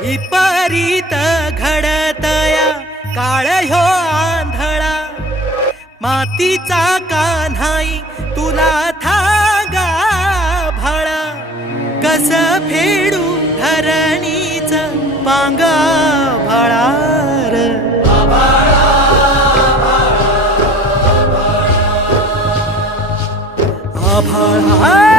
विपरीत घडतया काळ ह्यो आंधळा, मातीचा कान्हाई तुला थागा भाळा, कस फेडू धरणीच पांगा भाळार. आभाळा